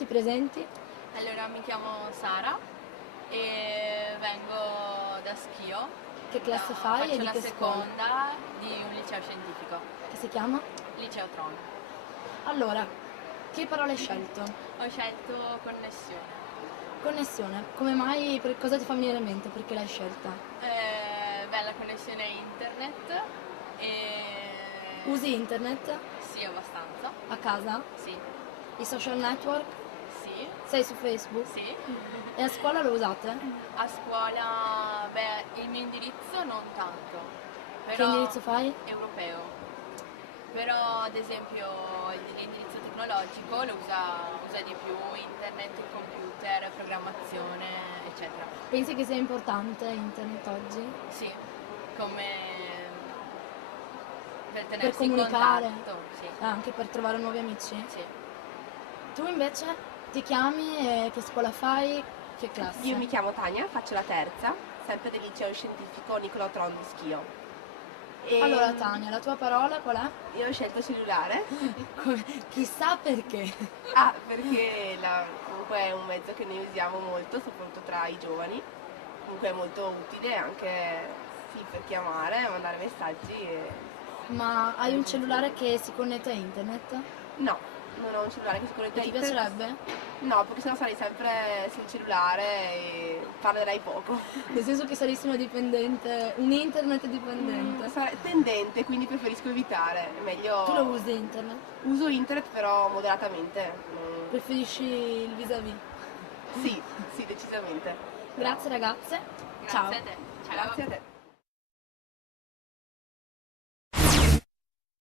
ti presenti? Allora, mi chiamo Sara e vengo da Schio. Che classe fai e Faccio di la che scuola? seconda di un liceo scientifico, Che si chiama? Liceo Tron. Allora, che parola hai scelto? Ho scelto connessione. Connessione. Come mai, cosa ti fa venire in mente? Perché l'hai scelta? Bella connessione internet e... Usi internet? Sì, abbastanza. A casa? Sì, I social network? sì, Sei su Facebook? sì. E a scuola lo usate? A scuola, il mio indirizzo non tanto, Che però indirizzo fai? europeo. Però ad esempio l'indirizzo tecnologico lo usa di più internet, il computer, programmazione, eccetera. Pensi che sia importante internet oggi? Sì, come per Per tenersi in comunicare? contatto, sì. Anche per trovare nuovi amici? Sì. Tu invece ti chiami e che scuola fai? Che classe? Io mi chiamo Tania, faccio la terza, sempre del liceo scientifico Niccolò Tron di Schio. E Allora Tania, la tua parola qual è? io ho scelto cellulare. Chissà perché. Perché comunque è un mezzo che noi usiamo molto, soprattutto tra i giovani. Comunque è molto utile anche sì, per chiamare, mandare messaggi. Ma hai un cellulare che si connette a internet? No, non ho un cellulare che si connette E a ti internet. piacerebbe? No, perché sennò sarei sempre sul cellulare e parlerei poco. Nel senso che saresti una dipendente, un internet dipendente. Sarei tendente, quindi preferisco evitare. È meglio. Tu lo usi internet? Uso internet però moderatamente. Preferisci il vis-à-vis? Sì, sì, decisamente. Grazie ragazze. Grazie Ciao. a te. Ciao. Grazie a te.